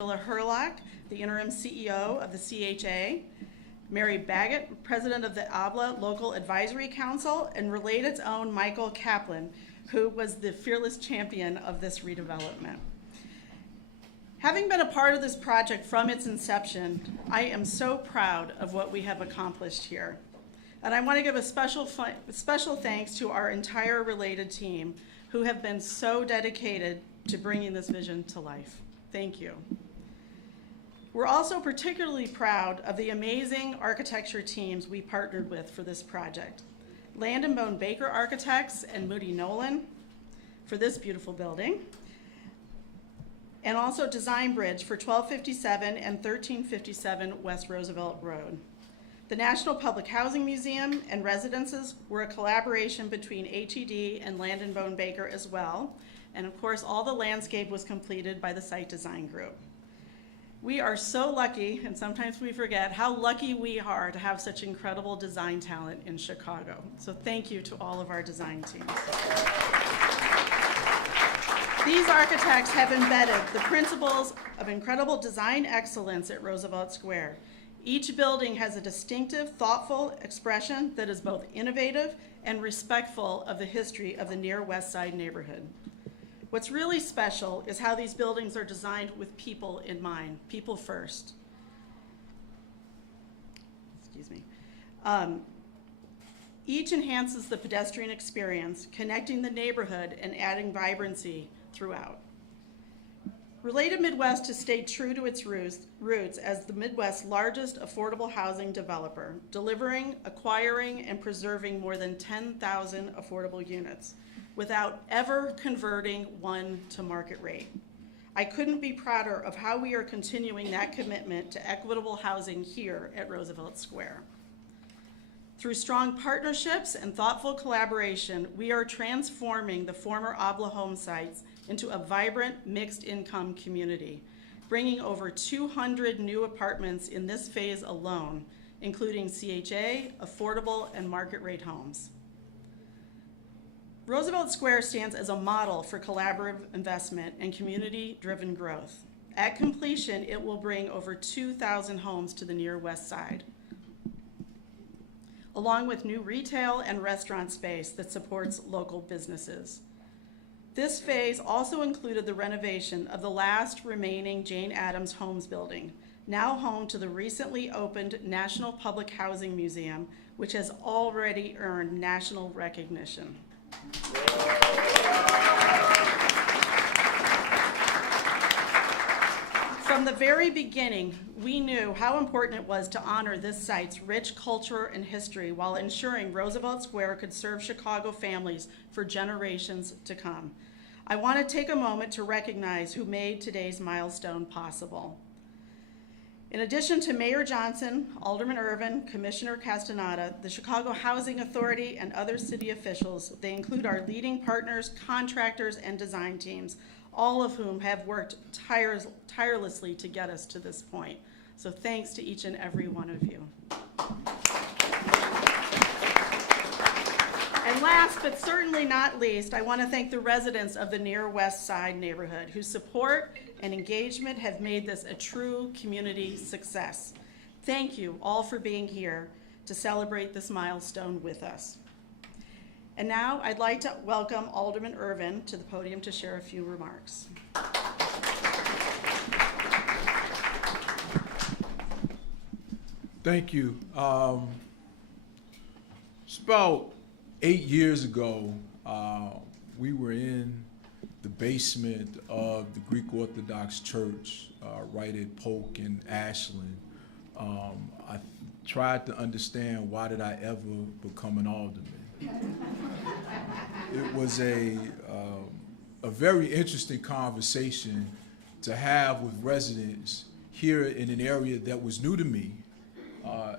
Herlock, the interim CEO of the CHA, Mary Baggett, president of the ABLA Local Advisory Council, and Related's own Michael Kaplan, who was the fearless champion of this redevelopment. Having been a part of this project from its inception, I am so proud of what we have accomplished here. And I want to give a special thanks to our entire Related team, who have been so dedicated to bringing this vision to life. Thank you. We're also particularly proud of the amazing architecture teams we partnered with for this project. Land & Bone Baker Architects and Moody Nolan for this beautiful building, and also Design Bridge for 1257 and 1357 West Roosevelt Road. The National Public Housing Museum and Residences were a collaboration between HED and Land & Bone Baker as well. And of course, all the landscape was completed by the Site Design Group. We are so lucky, and sometimes we forget how lucky we are to have such incredible design talent in Chicago. So thank you to all of our design teams. These architects have embedded the principles of incredible design excellence at Roosevelt Square. Each building has a distinctive, thoughtful expression that is both innovative and respectful of the history of the near West Side neighborhood. What's really special is how these buildings are designed with people in mind, people first. Excuse me. Each enhances the pedestrian experience, connecting the neighborhood and adding vibrancy throughout. Related Midwest has stayed true to its roots as the Midwest's largest affordable housing developer, delivering, acquiring, and preserving more than 10,000 affordable units without ever converting one to market rate. I couldn't be prouder of how we are continuing that commitment to equitable housing here at Roosevelt Square. Through strong partnerships and thoughtful collaboration, we are transforming the former ABLA home sites into a vibrant mixed-income community, bringing over 200 new apartments in this phase alone, including CHA, affordable, and market-rate homes. Roosevelt Square stands as a model for collaborative investment and community-driven growth. At completion, it will bring over 2,000 homes to the near West Side, along with new retail and restaurant space that supports local businesses. This phase also included the renovation of the last remaining Jane Addams Homes building, now home to the recently opened National Public Housing Museum, which has already earned national recognition. From the very beginning, we knew how important it was to honor this site's rich culture and history while ensuring Roosevelt Square could serve Chicago families for generations to come. I want to take a moment to recognize who made today's milestone possible. In addition to Mayor Johnson, Alderman Irvin, Commissioner Castaneda, the Chicago Housing Authority, and other city officials, they include our leading partners, contractors, and design teams, all of whom have worked tirelessly to get us to this point. So thanks to each and every one of you. And last but certainly not least, I want to thank the residents of the near West Side neighborhood whose support and engagement have made this a true community success. Thank you all for being here to celebrate this milestone with us. And now I'd like to welcome Alderman Irvin to the podium to share a few remarks. Thank you. It's about 8 years ago, we were in the basement of the Greek Orthodox Church right at Polk and Ashland. I tried to understand, why did I ever become an alderman? It was a very interesting conversation to have with residents here in an area that was new to me,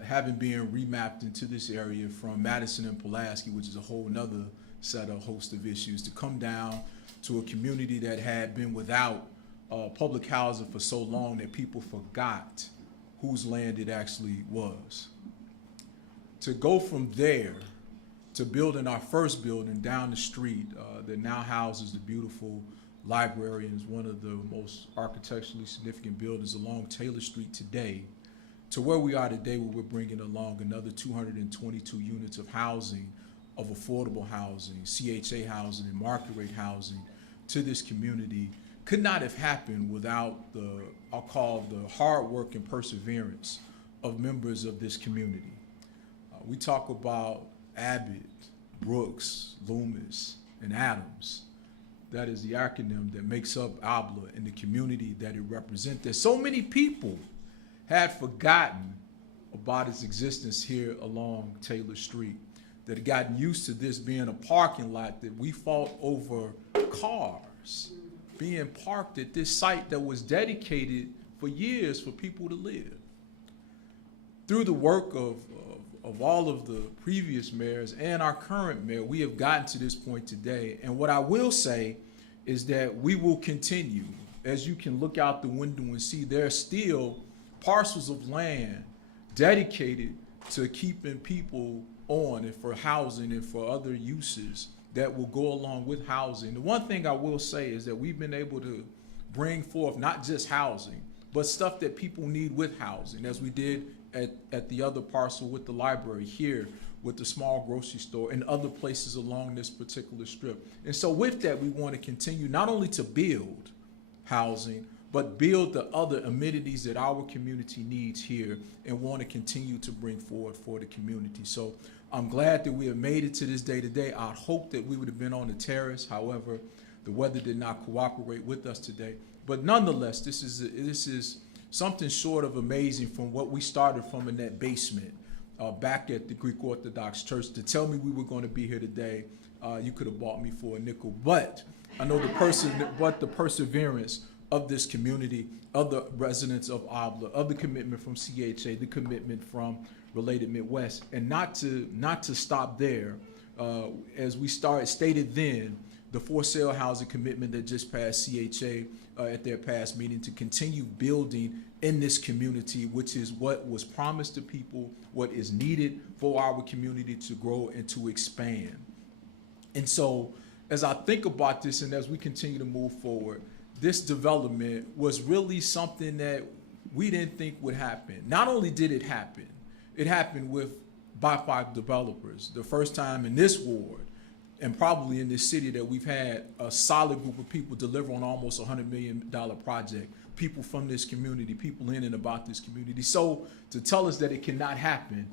having been remapped into this area from Madison and Pulaski, which is a whole nother set of host of issues, to come down to a community that had been without public housing for so long that people forgot whose land it actually was. To go from there to building our first building down the street that now houses the beautiful library and is one of the most architecturally significant buildings along Taylor Street today, to where we are today, where we're bringing along another 222 units of housing, of affordable housing, CHA housing, and market rate housing to this community, could not have happened without the, I'll call the hard work and perseverance of members of this community. We talk about Abbott, Brooks, Loomis, and Adams. That is the acronym that makes up ABLA and the community that it represents. That so many people had forgotten about its existence here along Taylor Street, that had gotten used to this being a parking lot that we fought over cars being parked at this site that was dedicated for years for people to live. Through the work of all of the previous mayors and our current mayor, we have gotten to this point today. And what I will say is that we will continue. As you can look out the window and see, there are still parcels of land dedicated to keeping people on and for housing and for other uses that will go along with housing. The one thing I will say is that we've been able to bring forth not just housing, but stuff that people need with housing, as we did at the other parcel with the library, here with the small grocery store, and other places along this particular strip. And so with that, we want to continue not only to build housing, but build the other amenities that our community needs here, and want to continue to bring forward for the community. So I'm glad that we have made it to this day today. I hope that we would have been on the terrace. However, the weather did not cooperate with us today. But nonetheless, this is something short of amazing from what we started from in that basement back at the Greek Orthodox Church. To tell me we were going to be here today, you could have bought me for a nickel. But I know the perseverance of this community, of the residents of ABLA, of the commitment from CHA, the commitment from Related Midwest, and not to stop there. As we stated then, the for sale housing commitment that just passed CHA at their past meeting, to continue building in this community, which is what was promised to people, what is needed for our community to grow and to expand. And so as I think about this and as we continue to move forward, this development was really something that we didn't think would happen. Not only did it happened by 5 developers. The first time in this ward, and probably in this city, that we've had a solid group of people deliver on almost $100 million project, people from this community, people in and about this community. So to tell us that it cannot happen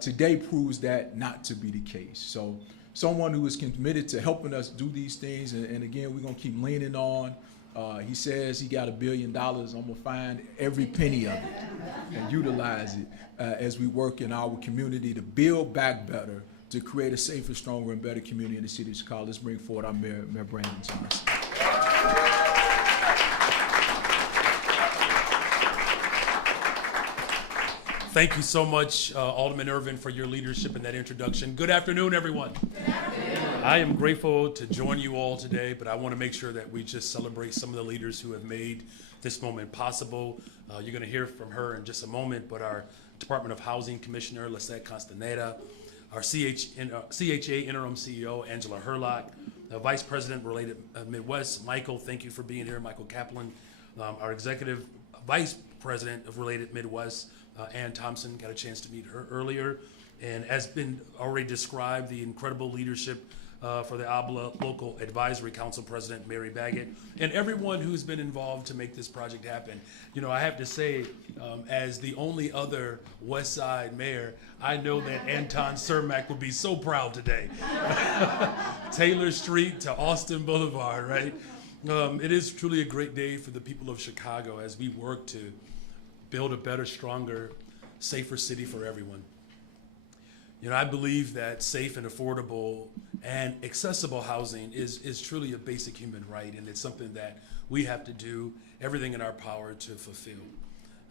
today proves that not to be the case. So someone who is committed to helping us do these things, and again, we're gonna keep leaning on. He says he got $1 billion. I'm gonna find every penny of it and utilize it as we work in our community to build back better, to create a safer, stronger, and better community in the city of Chicago. Let's bring forward our Mayor Brandon Johnson. Thank you so much, Alderman Irvin, for your leadership in that introduction. Good afternoon, everyone. Good afternoon. I am grateful to join you all today, but I want to make sure that we just celebrate some of the leaders who have made this moment possible. You're going to hear from her in just a moment, but our Department of Housing Commissioner, Lisette Castaneda, our CHA Interim CEO, Angela Herlock, Vice President Related Midwest, Michael, thank you for being here, Michael Kaplan, our Executive Vice President of Related Midwest, Ann Thompson, got a chance to meet her earlier, and as been already described, the incredible leadership for the ABLA Local Advisory Council President, Mary Baggett, and everyone who's been involved to make this project happen. You know, I have to say, as the only other West Side mayor, I know that Anton Cermak would be so proud today. Taylor Street to Austin Boulevard, right? It is truly a great day for the people of Chicago as we work to build a better, stronger, safer city for everyone. You know, I believe that safe and affordable and accessible housing is truly a basic human right, and it's something that we have to do everything in our power to fulfill.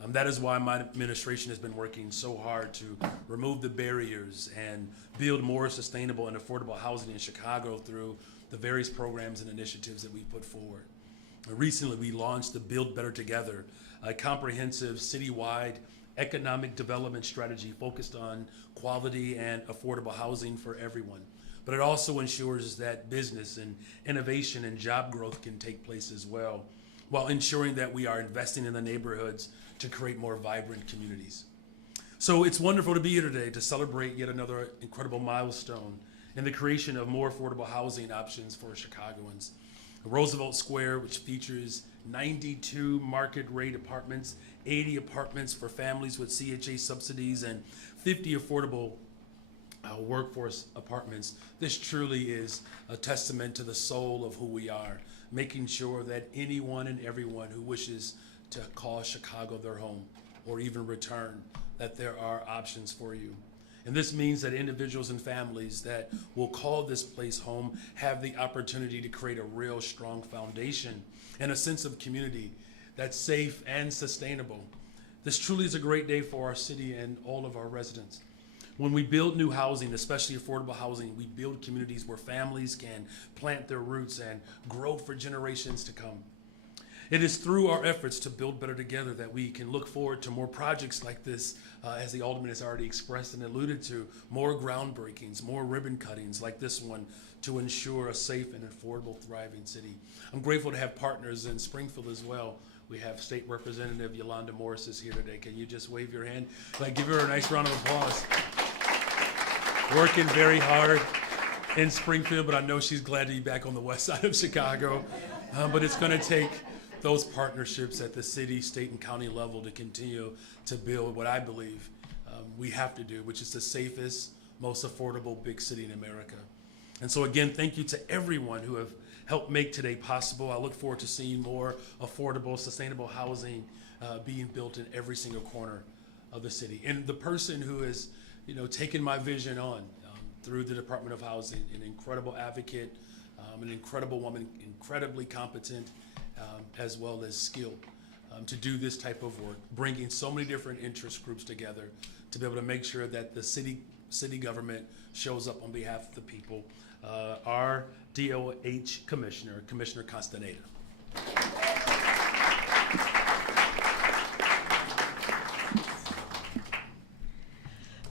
That is why my administration has been working so hard to remove the barriers and build more sustainable and affordable housing in Chicago through the various programs and initiatives that we put forward. Recently, we launched the Build Better Together, a comprehensive citywide economic development strategy focused on quality and affordable housing for everyone. but it also ensures that business and innovation and job growth can take place as well, while ensuring that we are investing in the neighborhoods to create more vibrant communities. So it's wonderful to be here today to celebrate yet another incredible milestone in the creation of more affordable housing options for Chicagoans. Roosevelt Square, which features 92 market rate apartments, 80 apartments for families with CHA subsidies, and 50 affordable workforce apartments. This truly is a testament to the soul of who we are, making sure that anyone and everyone who wishes to call Chicago their home or even return, that there are options for you. And this means that individuals and families that will call this place home have the opportunity to create a real strong foundation and a sense of community that's safe and sustainable. This truly is a great day for our city and all of our residents. When we build new housing, especially affordable housing, we build communities where families can plant their roots and grow for generations to come. It is through our efforts to build better together that we can look forward to more projects like this, as the Alderman has already expressed and alluded to, more groundbreakings, more ribbon cuttings like this one to ensure a safe and affordable, thriving city. I'm grateful to have partners in Springfield as well. We have State Representative Yolanda Morris is here today. Can you just wave your hand? Give her a nice round of applause. Working very hard in Springfield, but I know she's glad to be back on the west side of Chicago. But it's going to take those partnerships at the city, state, and county level to continue to build what I believe we have to do, which is the safest, most affordable big city in America. And so again, thank you to everyone who have helped make today possible. I look forward to seeing more affordable, sustainable housing being built in every single corner of the city. And the person who has, taken my vision on through the Department of Housing, an incredible advocate, an incredible woman, incredibly competent, as well as skilled to do this type of work, bringing so many different interest groups together to be able to make sure that the city government shows up on behalf of the people. Our DOH Commissioner, Commissioner Castaneda.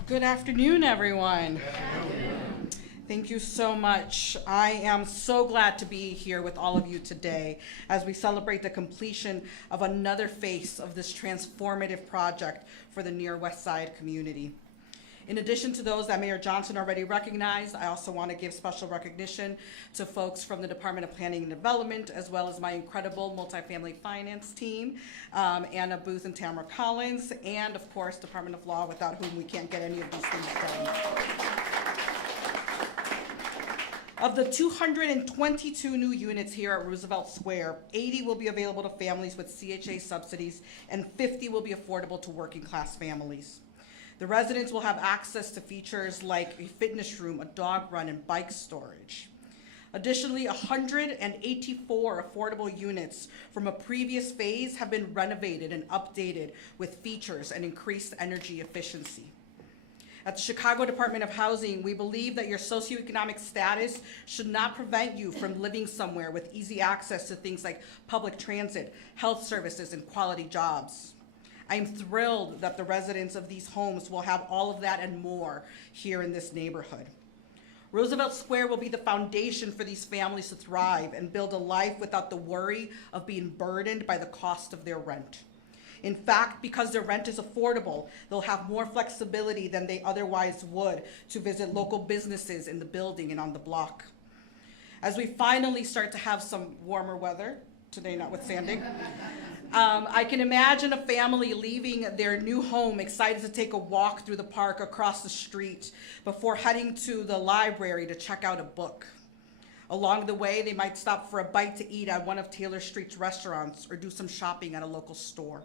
Good afternoon, everyone. Thank you so much. I am so glad to be here with all of you today as we celebrate the completion of another phase of this transformative project for the Near West Side community. In addition to those that Mayor Johnson already recognized, I also want to give special recognition to folks from the Department of Planning and Development, as well as my incredible multifamily finance team, Anna Booth and Tamara Collins, and of course, Department of Law, without whom we can't get any of these things done. Of the 222 new units here at Roosevelt Square, 80 will be available to families with CHA subsidies, and 50 will be affordable to working class families. The residents will have access to features like a fitness room, a dog run, and bike storage. Additionally, 184 affordable units from a previous phase have been renovated and updated with features and increased energy efficiency. At the Chicago Department of Housing, we believe that your socioeconomic status should not prevent you from living somewhere with easy access to things like public transit, health services, and quality jobs. I am thrilled that the residents of these homes will have all of that and more here in this neighborhood. Roosevelt Square will be the foundation for these families to thrive and build a life without the worry of being burdened by the cost of their rent. In fact, because their rent is affordable, they'll have more flexibility than they otherwise would to visit local businesses in the building and on the block. As we finally start to have some warmer weather, today notwithstanding, I can imagine a family leaving their new home excited to take a walk through the park across the street before heading to the library to check out a book. Along the way, they might stop for a bite to eat at one of Taylor Street's restaurants or do some shopping at a local store.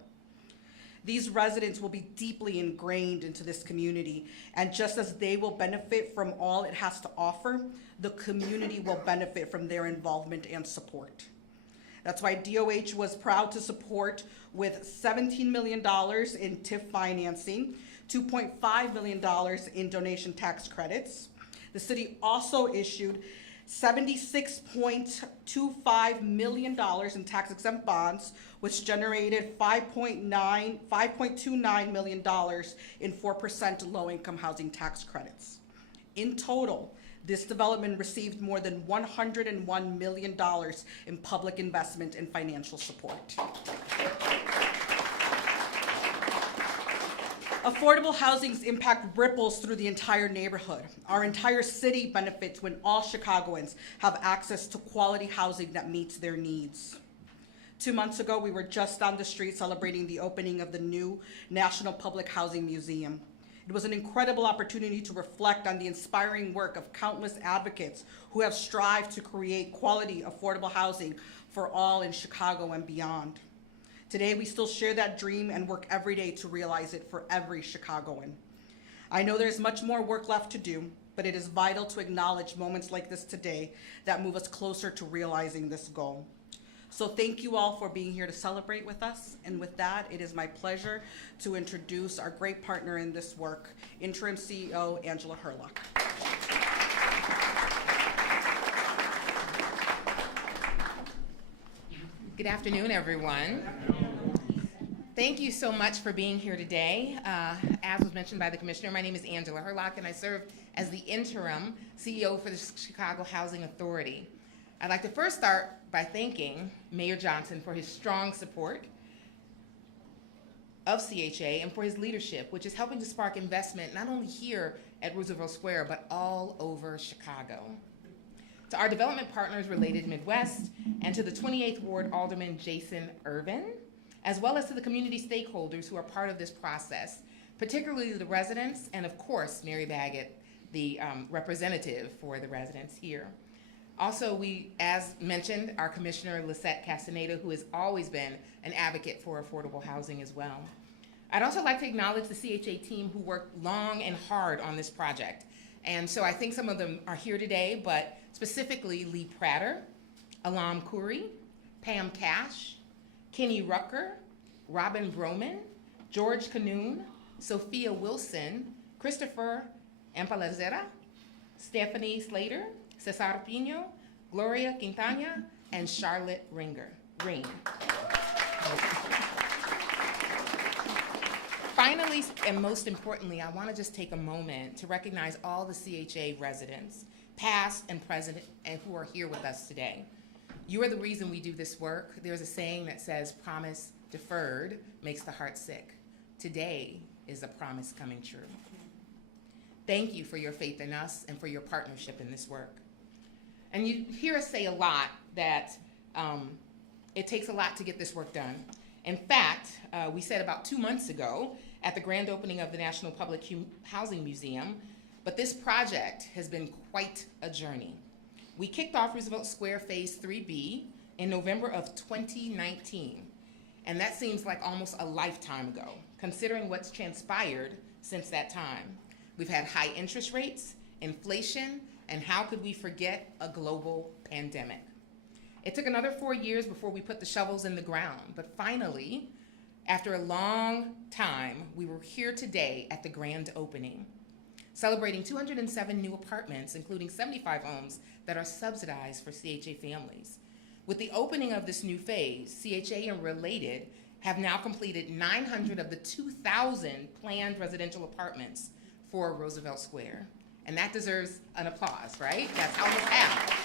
These residents will be deeply ingrained into this community, and just as they will benefit from all it has to offer, the community will benefit from their involvement and support. That's why DOH was proud to support with $17 million in TIF financing, $2.5 million in donation tax credits. The city also issued $76.25 million in tax-exempt bonds, which generated $5.29 million in 4% low-income housing tax credits. In total, This development received more than $101 million in public investment and financial support. Affordable housing's impact ripples through the entire neighborhood. Our entire city benefits when all Chicagoans have access to quality housing that meets their needs. 2 months ago, we were just on the street celebrating the opening of the new National Public Housing Museum. It was an incredible opportunity to reflect on the inspiring work of countless advocates who have strived to create quality, affordable housing for all in Chicago and beyond. Today, we still share that dream and work every day to realize it for every Chicagoan. I know there's much more work left to do, but it is vital to acknowledge moments like this today that move us closer to realizing this goal. So thank you all for being here to celebrate with us. And with that, it is my pleasure to introduce our great partner in this work, Interim CEO Angela Herlock. Good afternoon, everyone. Thank you so much for being here today. As was mentioned by the Commissioner, my name is Angela Herlock, and I serve as the interim CEO for the Chicago Housing Authority. I'd like to first start by thanking Mayor Johnson for his strong support of CHA and for his leadership, which is helping to spark investment not only here at Roosevelt Square, but all over Chicago. To our development partners, Related Midwest, and to the 28th Ward Alderman Jason Irvin, as well as to the community stakeholders who are part of this process, particularly the residents, and of course, Mary Baggett, the representative for the residents here. Also, we, as mentioned, our Commissioner Lisette Castaneda, who has always been an advocate for affordable housing as well. I'd also like to acknowledge the CHA team who worked long and hard on this project. And so I think some of them are here today, but specifically Lee Prater, Alam Khoury, Pam Cash, Kenny Rucker, Robin Broman, George Canoon, Sophia Wilson, Christopher Empalazera, Stephanie Slater, Cesar Pino, Gloria Quintana, and Charlotte Ring. Finally, and most importantly, I want to just take a moment to recognize all the CHA residents, past and present, and who are here with us today. You are the reason we do this work. There's a saying that says, promise deferred makes the heart sick. Today is a promise coming true. Thank you for your faith in us and for your partnership in this work. And you hear us say a lot that it takes a lot to get this work done. In fact, we said about 2 months ago at the grand opening of the National Public Housing Museum, but this project has been quite a journey. We kicked off Roosevelt Square Phase 3B in November of 2019, and that seems like almost a lifetime ago, considering what's transpired since that time. We've had high interest rates, inflation, and how could we forget a global pandemic? It took another 4 years before we put the shovels in the ground, but finally, after a long time, we were here today at the grand opening, celebrating 207 new apartments, including 75 homes that are subsidized for CHA families. With the opening of this new phase, CHA and Related have now completed 900 of the 2,000 planned residential apartments for Roosevelt Square. And that deserves an applause, right? That's almost half.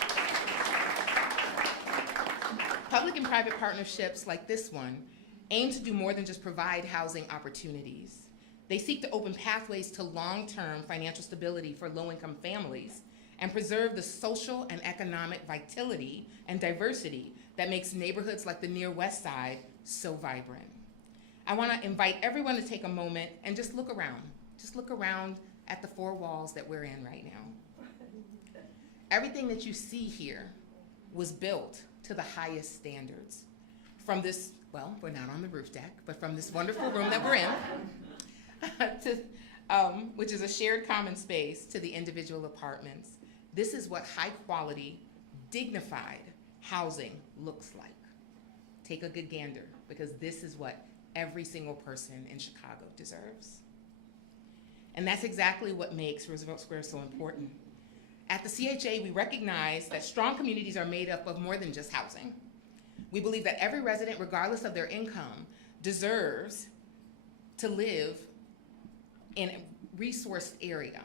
Public and private partnerships like this one aim to do more than just provide housing opportunities. They seek to open pathways to long-term financial stability for low-income families and preserve the social and economic vitality and diversity that makes neighborhoods like the Near West Side so vibrant. I want to invite everyone to take a moment and just look around. Just look around at the four walls that we're in right now. Everything that you see here was built to the highest standards. From this, well, we're not on the roof deck, but from this wonderful room that we're in, which is a shared common space, to the individual apartments. This is what high quality, dignified housing looks like. Take a good gander, because this is what every single person in Chicago deserves. And that's exactly what makes Roosevelt Square so important. At the CHA, we recognize that strong communities are made up of more than just housing. We believe that every resident, regardless of their income, deserves to live in a resourced area.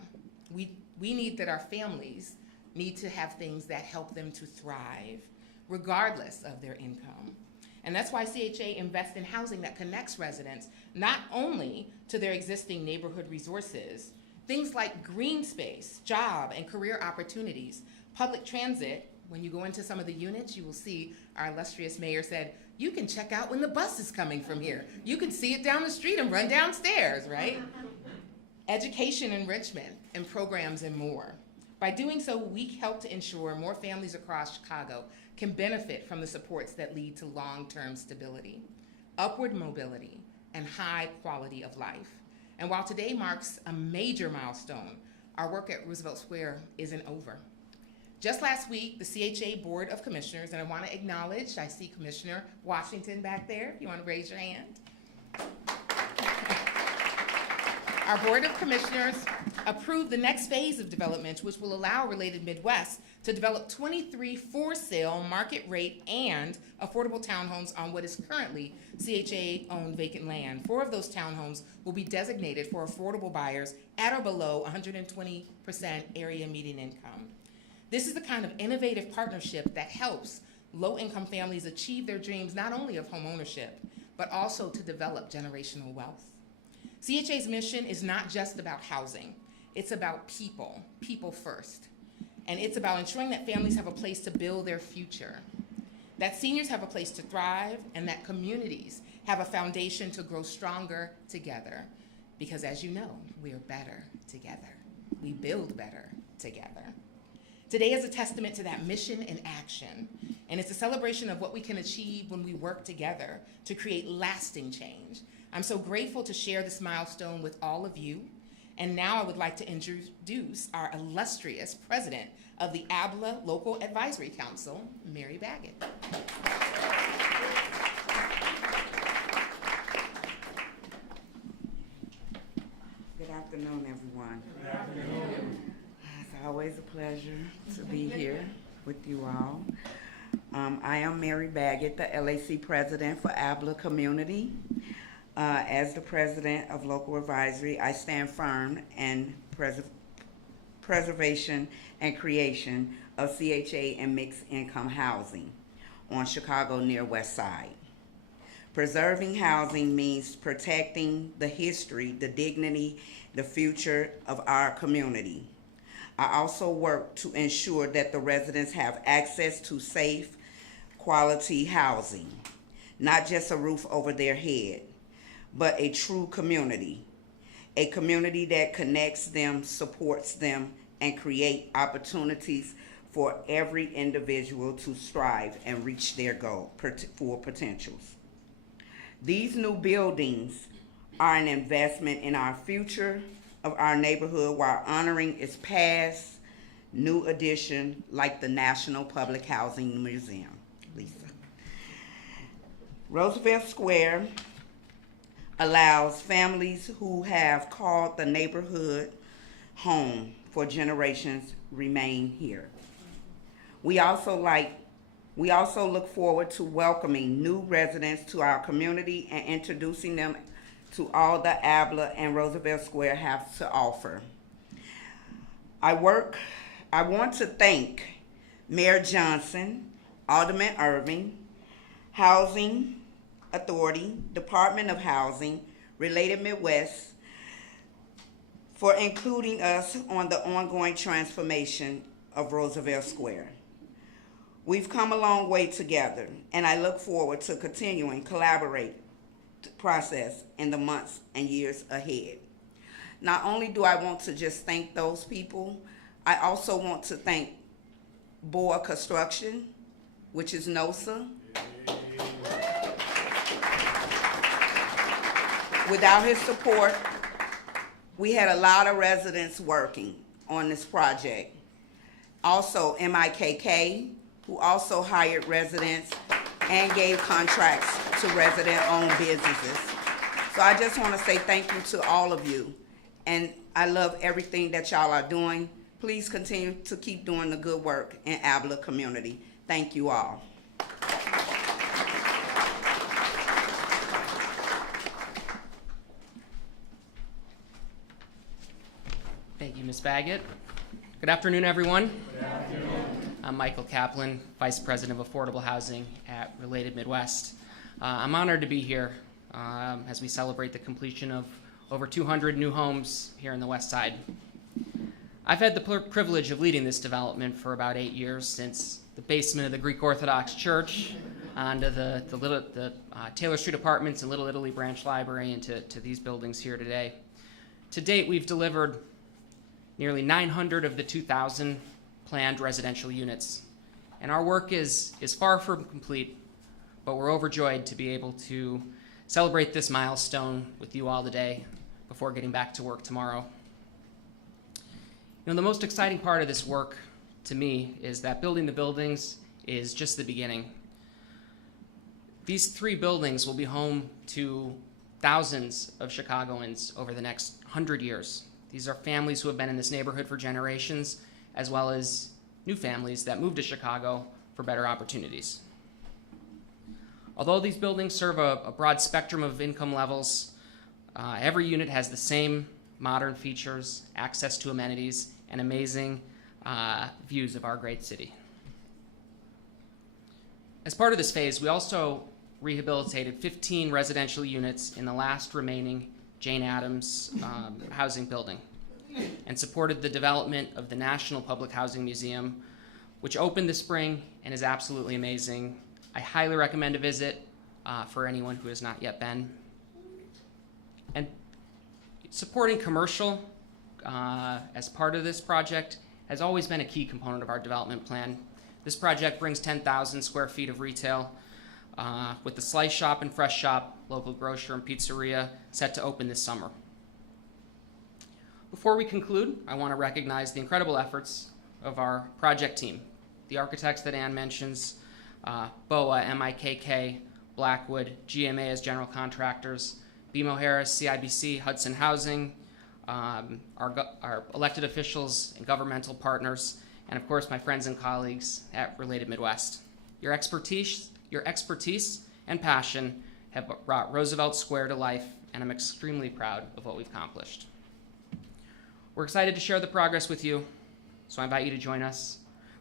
We need that our families need to have things that help them to thrive, regardless of their income. And that's why CHA invests in housing that connects residents not only to their existing neighborhood resources, things like green space, job and career opportunities, public transit. When you go into some of the units, you will see our illustrious mayor said, you can check out when the bus is coming from here. You can see it down the street and run downstairs, right? Education enrichment and programs and more. By doing so, we help to ensure more families across Chicago can benefit from the supports that lead to long-term stability, upward mobility, and high quality of life. And while today marks a major milestone, our work at Roosevelt Square isn't over. Just last week, the CHA Board of Commissioners, and I want to acknowledge, I see Commissioner Washington back there, if you want to raise your hand. Our Board of Commissioners approved the next phase of development, which will allow Related Midwest to develop 23 for-sale, market rate, and affordable townhomes on what is currently CHA-owned vacant land. 4 of those townhomes will be designated for affordable buyers at or below 120% area median income. This is the kind of innovative partnership that helps low-income families achieve their dreams not only of homeownership, but also to develop generational wealth. CHA's mission is not just about housing. It's about people, people first. And it's about ensuring that families have a place to build their future, that seniors have a place to thrive, and that communities have a foundation to grow stronger together. Because as you know, we are better together. We build better together. Today is a testament to that mission in action, and it's a celebration of what we can achieve when we work together to create lasting change. I'm so grateful to share this milestone with all of you, and now I would like to introduce our illustrious president of the ABLA Local Advisory Council, Mary Baggett. Good afternoon, everyone. Good afternoon. It's always a pleasure to be here with you all. I am Mary Baggett, the LAC president for ABLA Community. As the president of Local Advisory, I stand firm in preservation and creation of CHA and mixed income housing on Chicago near West Side. Preserving housing means protecting the history, the dignity, the future of our community. I also work to ensure that the residents have access to safe, quality housing, not just a roof over their head, but a true community, a community that connects them, supports them, and create opportunities for every individual to strive and reach their goal, full potentials. These new buildings are an investment in our future of our neighborhood while honoring its past, new addition like the National Public Housing Museum. Lisa. Roosevelt Square allows families who have called the neighborhood home for generations remain here. We also look forward to welcoming new residents to our community and introducing them to all the ABLA and Roosevelt Square have to offer. I want to thank Mayor Johnson, Alderman Irving, Housing Authority, Department of Housing, Related Midwest, for including us on the ongoing transformation of Roosevelt Square. We've come a long way together, and I look forward to continuing collaborate process in the months and years ahead. Not only do I want to just thank those people, I also want to thank Boa Construction, which is NOSA. Without his support, we had a lot of residents working on this project. Also MIKK, who also hired residents and gave contracts to resident-owned businesses. So I just want to say thank you to all of you. And I love everything that y'all are doing. Please continue to keep doing the good work in ABLA community. Thank you all. Thank you, Ms. Baggett. Good afternoon, everyone. Good afternoon. I'm Michael Kaplan, Vice President of Affordable Housing at Related Midwest. I'm honored to be here as we celebrate the completion of over 200 new homes here in the West Side. I've had the privilege of leading this development for about 8 years, since the basement of the Greek Orthodox Church onto the Taylor Street Apartments and Little Italy Branch Library and to these buildings here today. To date, we've delivered nearly 900 of the 2,000 planned residential units. And our work is far from complete, but we're overjoyed to be able to celebrate this milestone with you all today before getting back to work tomorrow. You know, the most exciting part of this work to me is that building the buildings is just the beginning. These 3 buildings will be home to thousands of Chicagoans over the next 100 years. These are families who have been in this neighborhood for generations, as well as new families that moved to Chicago for better opportunities. Although these buildings serve a broad spectrum of income levels, every unit has the same modern features, access to amenities, and amazing views of our great city. As part of this phase, we also rehabilitated 15 residential units in the last remaining Jane Addams housing building, and supported the development of the National Public Housing Museum, which opened this spring and is absolutely amazing. I highly recommend a visit for anyone who has not yet been. And supporting commercial as part of this project has always been a key component of our development plan. This project brings 10,000 square feet of retail with the Slice Shop and Fresh Shop, local grocer and pizzeria, set to open this summer. Before we conclude, I want to recognize the incredible efforts of our project team, the architects that Ann mentions, BOA, MIKK, Blackwood, GMA as general contractors, BMO Harris, CIBC, Hudson Housing, our elected officials and governmental partners, and of course my friends and colleagues at Related Midwest. Your expertise and passion have brought Roosevelt Square to life, and I'm extremely proud of what we've accomplished. We're excited to share the progress with you, so I invite you to join us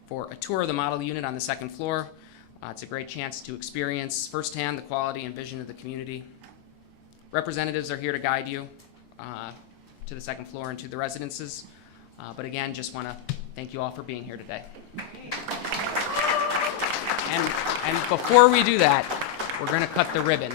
for a tour of the model unit on the 2nd floor. It's a great chance to experience firsthand the quality and vision of the community. Representatives are here to guide you to the 2nd floor and to the residences. But again, just want to thank you all for being here today. And before we do that, we're going to cut the ribbon.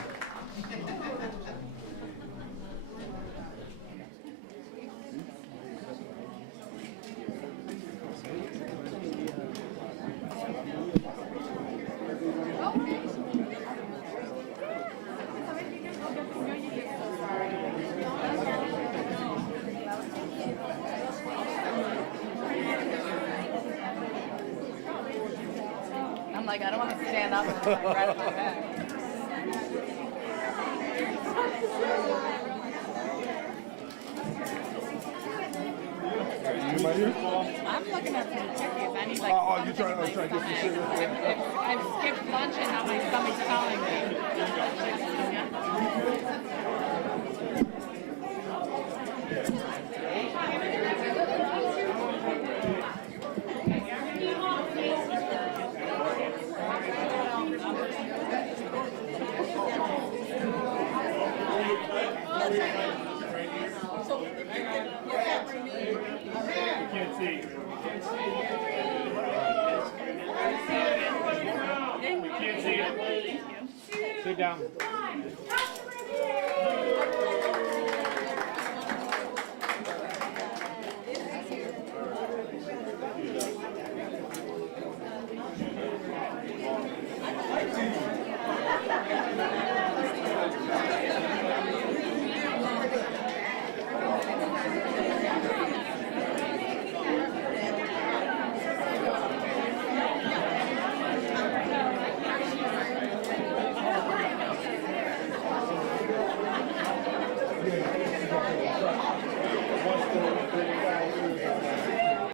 I'm like, I don't want to stand up and like, right on my back. I'm looking up some tickets. I need like you trying to get some shit? I've skipped lunch and now my stomach's calling me. Sit down.